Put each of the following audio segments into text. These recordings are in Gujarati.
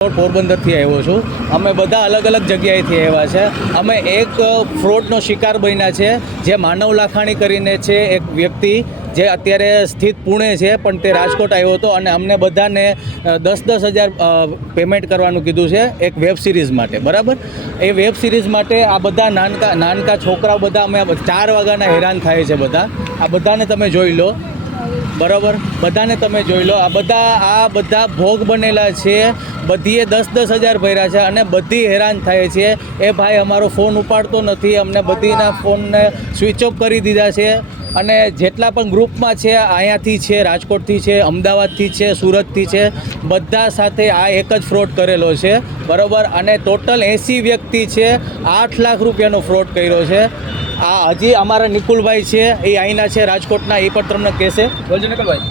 પોરબંદરથી આવ્યો છું। અમે બધા અલગ અલગ જગ્યાએથી આવ્યા છે। અમે એક ફ્રોડનો શિકાર બન્યા છે, જે માનવ લાખાણી કરીને છે એક વ્યક્તિ, જે અત્યારે સ્થિત પુણે છે પણ તે રાજકોટ આવ્યો હતો અને અમને બધાને 10-10 હજાર પેમેન્ટ કરવાનું કીધું છે એક વેબ સિરીઝ માટે, બરાબર। એ વેબ સિરીઝ માટે આ બધા નાનકા છોકરાઓ બધા અમે 4 વાગ્યાના હેરાન થાય છે બધા। આ બધાને તમે જોઈ લો, બરાબર, બધાને તમે જોઈ લો। આ બધા ભોગ બનેલા છે, બધીએ 10-10 હજાર ભર્યા છે અને બધી હેરાન થાય છે। એ ભાઈ અમારો ફોન ઉપાડતો નથી, અમને બધીના ફોનને સ્વિચ ઓફ કરી દીધા છે। અને જેટલા પણ ગ્રુપમાં છે, અહીંયાથી છે, રાજકોટથી છે, અમદાવાદથી છે, સુરતથી છે, બધા સાથે આ એક જ ફ્રોડ કરેલો છે, બરાબર। અને ટોટલ 80 વ્યક્તિ છે, 8 લાખ રૂપિયાનો ફ્રોડ કર્યો છે। આ હજી અમારા નિકુલભાઈ છે, એ અહીંના છે રાજકોટના, એ પણ તમને કહેશે। બોલજો નિકુલભાઈ।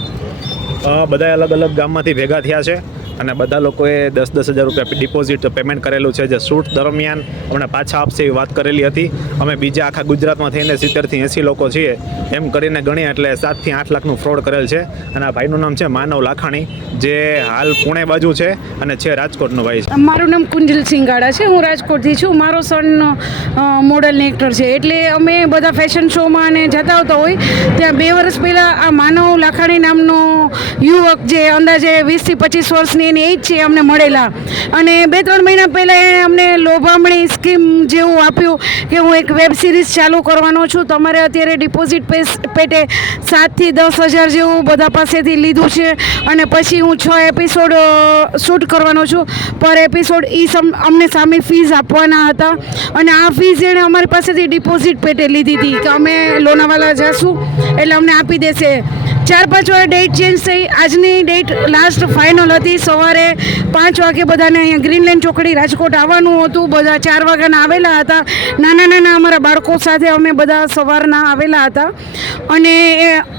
બધા અલગ અલગ ગામમાંથી ભેગા થયા છે અને બધા લોકોએ 10-10 હજાર રૂપિયા ડિપોઝિટ પેમેન્ટ કરેલું છે, જે શૂટ દરમિયાન અમને પાછા આપશે એવી વાત કરેલી હતી। અમે બીજા આખા ગુજરાતમાં થઈને 70થી 80 લોકો છીએ, એમ કરીને ગણીએ એટલે 7થી 8 લાખનું ફ્રોડ કરેલ છે। અને આ ભાઈનું નામ છે માનવ લાખાણી, જે હાલ પુણે બાજુ છે અને છે રાજકોટનો ભાઈ છે। મારું નામ કુંજલ સિંગાડા છે, હું રાજકોટથી છું। મારો સન મોડલ ને એક્ટર છે, એટલે અમે બધા ફેશન શોમાં અને જતા આવતા હોય ત્યાં 2 વર્ષ પહેલાં આ માનવ લાખાણી નામનો યુવક, જે અંદાજે 20થી 25 વર્ષની એની એજ છે, અમને મળેલા અને 2-3 મહિના પહેલાં એણે અમને લોભામણી સ્કીમ જેવું આપ્યું કે હું એક વેબ સિરીઝ ચાલુ કરવાનો છું, તમારે અત્યારે ડિપોઝિટ પેટે 7થી 10 હજાર જેવું બધા પાસેથી લીધું છે અને પછી હું 6 એપિસોડ શૂટ કરવાનો છું। પર એપિસોડ અમને સામે ફીઝ આપવાના હતા અને આ ફીઝ એણે અમારી પાસેથી ડિપોઝિટ પેટે લીધી હતી કે અમે લોનાવાલા જઈશું એટલે અમને આપી દેશે। 4-5 વાર ડેટ ચેન્જ થઈ, આજની ડેટ લાસ્ટ ફાઇનલ હતી। સવારે 5 વાગે બધાને અહીંયા ગ્રીનલેન્ડ ચોકડી રાજકોટ આવવાનું હતું, બધા 4 વાગ્યાના આવેલા હતા। નાના અમારા બાળકો સાથે અમે બધા સવારના આવેલા હતા અને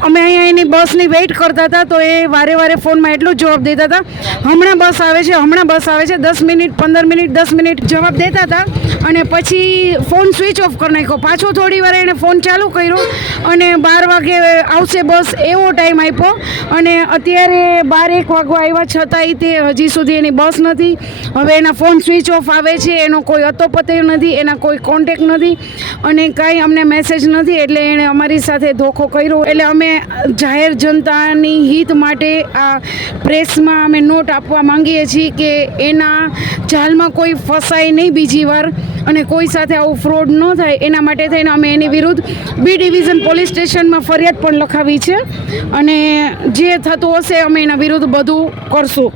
અમે અહીંયા એની બસની વેઇટ કરતા હતા, તો એ વારે ફોનમાં એટલો જ જવાબ દેતા હતા, હમણાં બસ આવે છે, હમણાં બસ આવે છે, 10 મિનિટ 15 મિનિટ 10 મિનિટ જવાબ દેતા હતા અને પછી ફોન સ્વિચ ઓફ કરી નાખ્યો। પાછો થોડી વાર એણે ફોન ચાલુ કર્યો અને 12 વાગે આવશે બસ એવો ટાઈમ આપ્યો અને અત્યારે 12-1 વાગવા આવ્યા છતાંય તે હજી સુધી એની બસ નથી। હવે એના ફોન સ્વિચ ઓફ આવે છે, એનો કોઈ અતોપતે નથી, એના કોઈ કોન્ટેક નથી અને કાંઈ અમને મેસેજ નથી, એટલે એણે અમારી સાથે ધોખો કર્યો। એટલે અમે જાહેર જનતાની હિત માટે આ પ્રેસમાં અમે નોટ આપવા માંગીએ છીએ કે એના જાલમાં કોઈ ફસાય નહીં બીજી વાર અને કોઈ સાથે આવું ફ્રોડ ન થાય, એના માટે થઈને અમે એની વિરુદ્ધ B ડિવિઝન પોલીસ સ્ટેશનમાં ફરિયાદ પણ લખાવી છે અને જે થતું હશે અમે એના વિરુદ્ધ બધું કરશું।